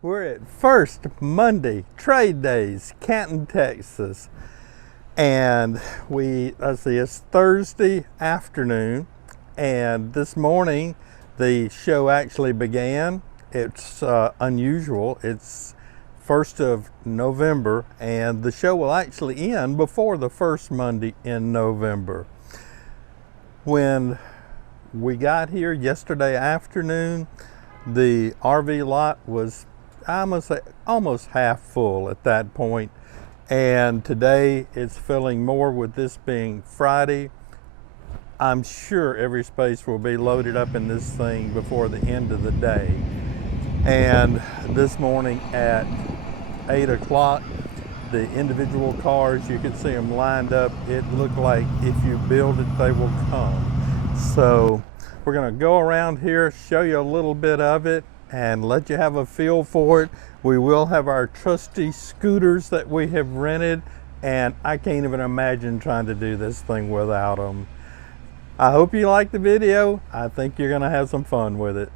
We're at First Monday Trade Days, Canton, Texas. And it's Thursday afternoon. And this morning, the show actually began. It's unusual. It's 1st of November, and the show will actually end before the first Monday in November. When we got here yesterday afternoon, the RV lot was, I must say, almost half full at that point. And today it's filling more with this being Friday. I'm sure every space will be loaded up in this thing before the end of the day. And this morning at 8 o'clock, the individual cars, you could see them lined up. It looked like if you build it, they will come. So we're gonna go around here, show you a little bit of it, and let you have a feel for it. We will have our trusty scooters that we have rented, and I can't even imagine trying to do this thing without them. I hope you like the video. I think you're gonna have some fun with it.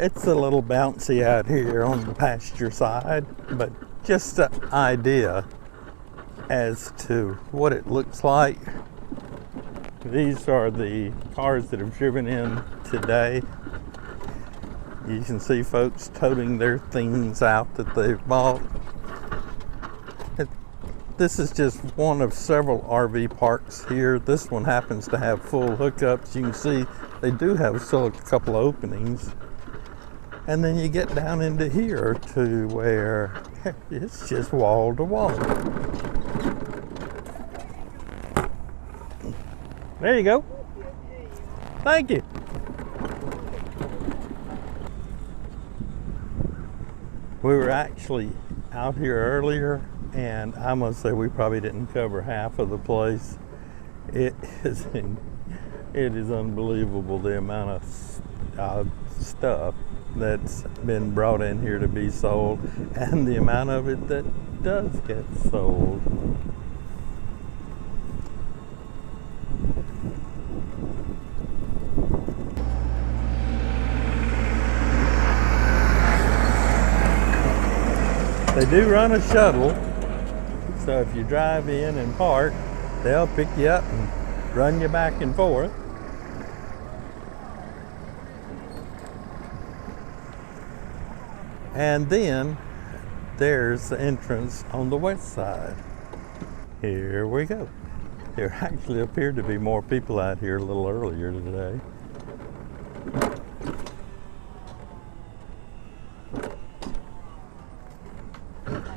It's a little bouncy out here on the pasture side, but just an idea as to what it looks like. These are the cars that have driven in today. You can see folks toting their things out that they've bought. This is just one of several RV parks here. This one happens to have full hookups. You can see they do have still a couple openings. And then you get down into here to where it's just wall to wall. There you go. Thank you. We were actually out here earlier, and I must say we probably didn't cover half of the place. It is unbelievable the amount of stuff that's been brought in here to be sold, and the amount of it that does get sold. They do run a shuttle, so if you drive in and park, they'll pick you up and run you back and forth. And then there's the entrance on the west side. Here we go. There actually appeared to be more people out here a little earlier today.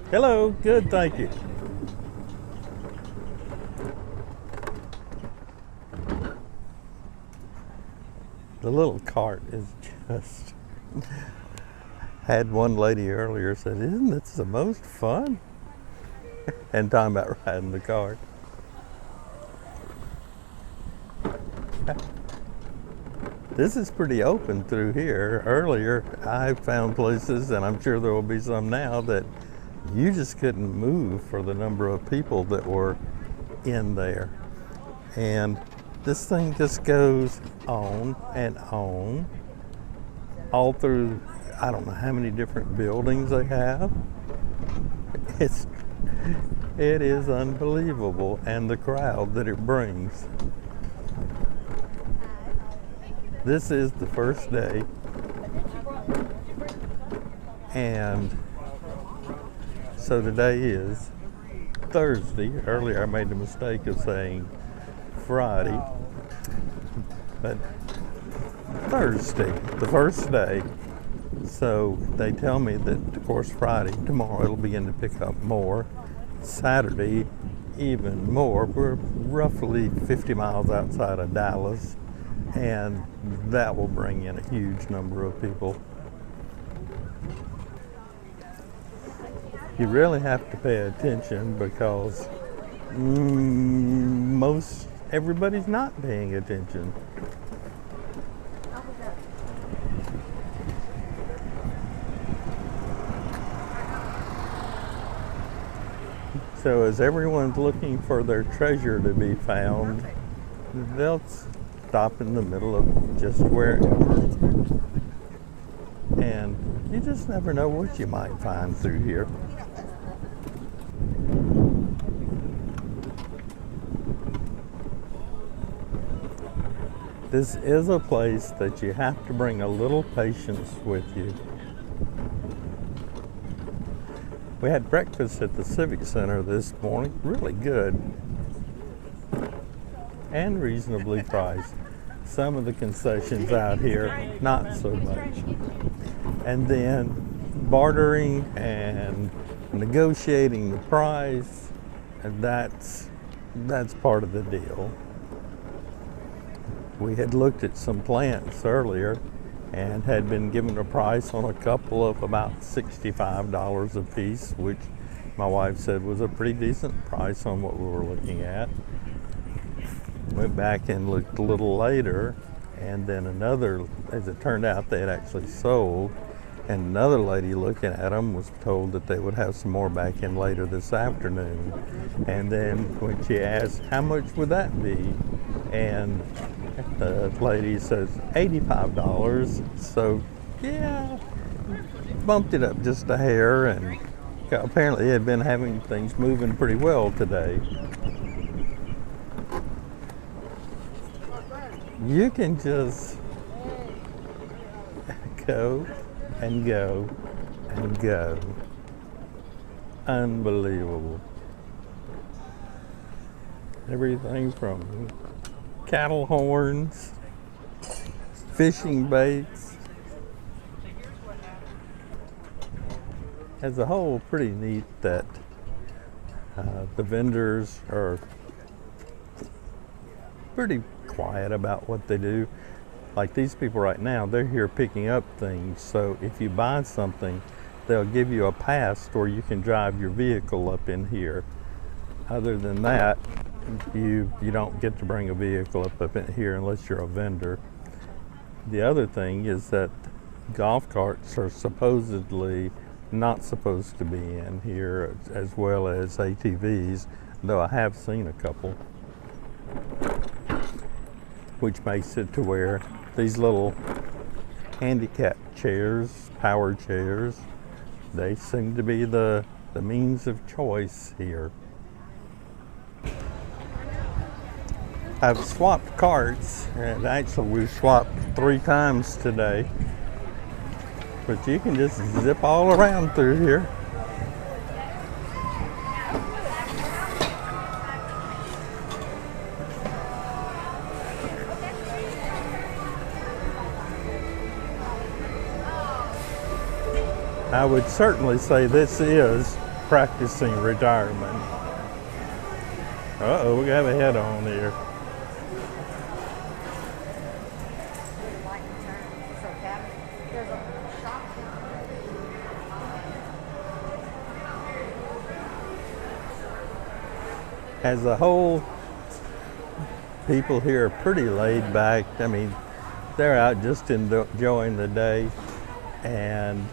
Hello, good, thank you. The little cart is just... Had one lady earlier said, "Isn't this the most fun?" And talking about riding the cart. This is pretty open through here. Earlier, I found places, and I'm sure there will be some now, that you just couldn't move for the number of people that were in there. And this thing just goes on and on, all through, I don't know how many different buildings they have. It is unbelievable, and the crowd that it brings. This is the first day, and so today is Thursday. Earlier I made the mistake of saying Friday, but Thursday, the first day. So they tell me that, of course, Friday, tomorrow, it'll begin to pick up more. Saturday, even more. We're roughly 50 miles outside of Dallas, and that will bring in a huge number of people. You really have to pay attention because everybody's not paying attention. So as everyone's looking for their treasure to be found, they'll stop in the middle of just wherever. And you just never know what you might find through here. This is a place that you have to bring a little patience with you. We had breakfast at the Civic Center this morning, really good and reasonably priced. Some of the concessions out here, not so much. And then bartering and negotiating the price, and that's part of the deal. We had looked at some plants earlier and had been given a price on a couple of about $65 a piece, which my wife said was a pretty decent price on what we were looking at. Went back and looked a little later, and then another, as it turned out, they had actually sold, and another lady looking at them was told that they would have some more back in later this afternoon. And then when she asked, how much would that be? And the lady says $85. So yeah, bumped it up just a hair, and apparently had been having things moving pretty well today. You can just go and go and go. Unbelievable. Everything from cattle horns, fishing baits. As a whole, pretty neat that the vendors are pretty quiet about what they do. Like these people right now, they're here picking up things. So if you buy something, they'll give you a pass where you can drive your vehicle up in here. Other than that, you don't get to bring a vehicle up in here unless you're a vendor. The other thing is that golf carts are supposedly not supposed to be in here, as well as ATVs, though I have seen a couple, which makes it to where these little handicap chairs, power chairs, they seem to be the means of choice here. I've swapped carts, and actually we've swapped 3 times today, but you can just zip all around through here. I would certainly say this is practicing retirement. Uh-oh, we got a head on here. As a whole, people here are pretty laid back. I mean, they're out just enjoying the day, and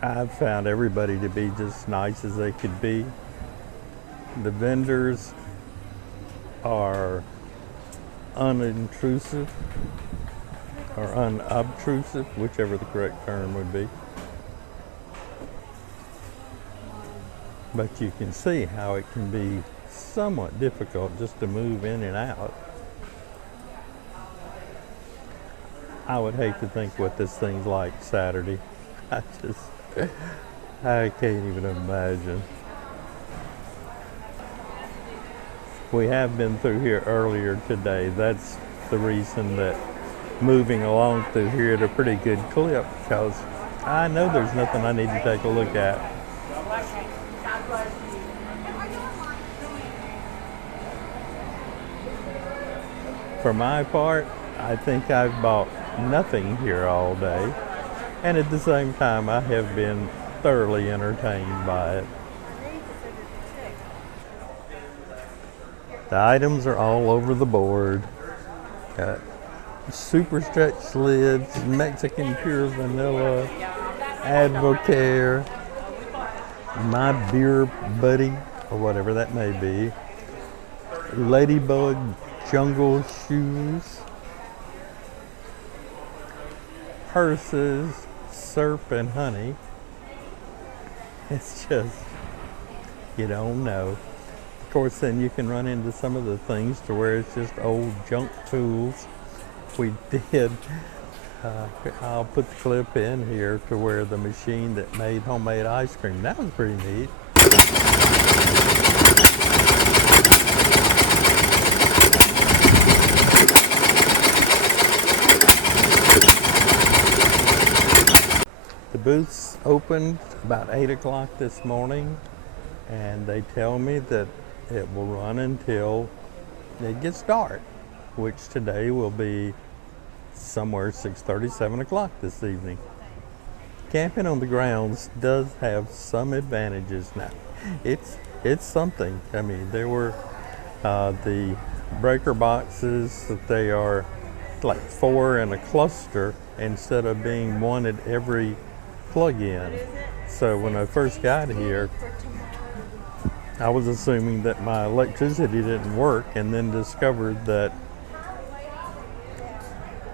I've found everybody to be just nice as they could be. The vendors are unintrusive or unobtrusive, whichever the correct term would be. But you can see how it can be somewhat difficult just to move in and out. I would hate to think what this thing's like Saturday. I can't even imagine. We have been through here earlier today. That's the reason that moving along through here at a pretty good clip, because I know there's nothing I need to take a look at. For my part, I think I've bought nothing here all day, and at the same time I have been thoroughly entertained by it. The items are all over the board. Got super stretch lids, Mexican pure vanilla, Advocare, My Beer Buddy, or whatever that may be. Ladybug Jungle Shoes. Purses, Surf and Honey. It's just, you don't know. Of course, then you can run into some of the things to where it's just old junk tools. We did, I'll put the clip in here to where the machine that made homemade ice cream, that was pretty neat. The booths opened about 8 o'clock this morning, and they tell me that it will run until it gets dark, which today will be somewhere 6:30, 7 o'clock this evening. Camping on the grounds does have some advantages now. It's something. I mean, there were the breaker boxes that they are like 4 in a cluster instead of being one at every plug-in. So when I first got here, I was assuming that my electricity didn't work, and then discovered that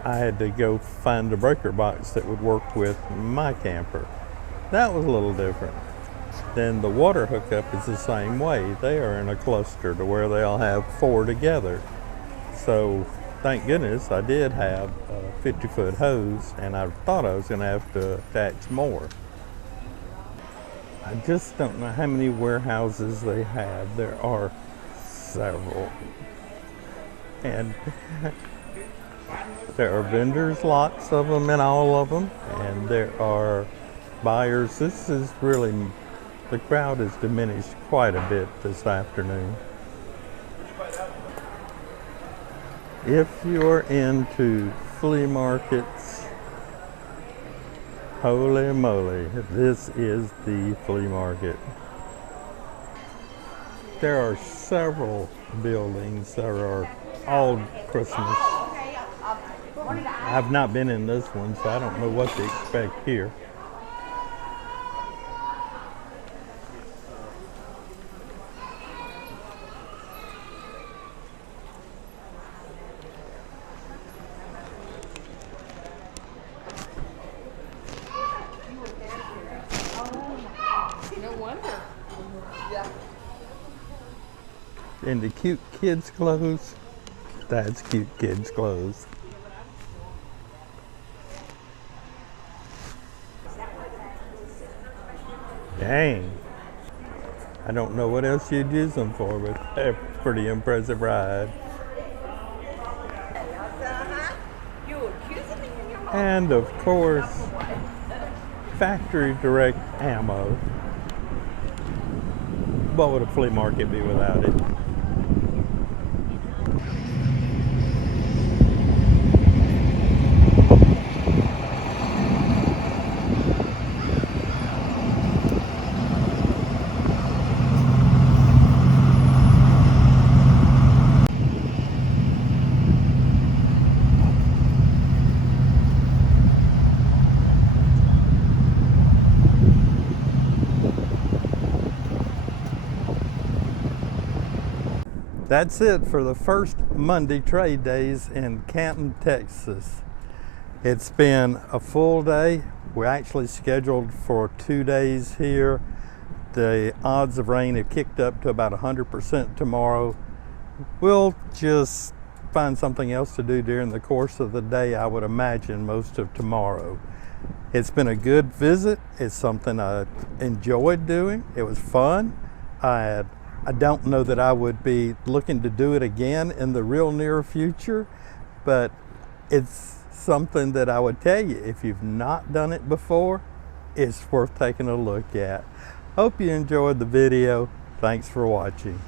I had to go find a breaker box that would work with my camper. That was a little different. Then the water hookup is the same way. They are in a cluster to where they all have 4 together. So thank goodness I did have a 50-foot hose, and I thought I was going to have to attach more. I just don't know how many warehouses they have. There are several. And there are vendors, lots of them in all of them, and there are buyers. This is really, the crowd has diminished quite a bit this afternoon. If you're into flea markets, holy moly, this is the flea market. There are several buildings that are all Christmas. I've not been in this one, so I don't know what to expect here. No wonder. Yeah. And the cute kids' clothes, that's cute kids' clothes. Dang. I don't know what else you'd use them for, but they're a pretty impressive ride. And of course, factory direct ammo. What would a flea market be without it? That's it for the first Monday trade days in Canton, Texas. It's been a full day. We're actually scheduled for 2 days here. The odds of rain have kicked up to about 100% tomorrow. We'll just find something else to do during the course of the day, I would imagine most of tomorrow. It's been a good visit. It's something I enjoyed doing. It was fun. I don't know that I would be looking to do it again in the real near future, but it's something that I would tell you, if you've not done it before, it's worth taking a look at. Hope you enjoyed the video. Thanks for watching.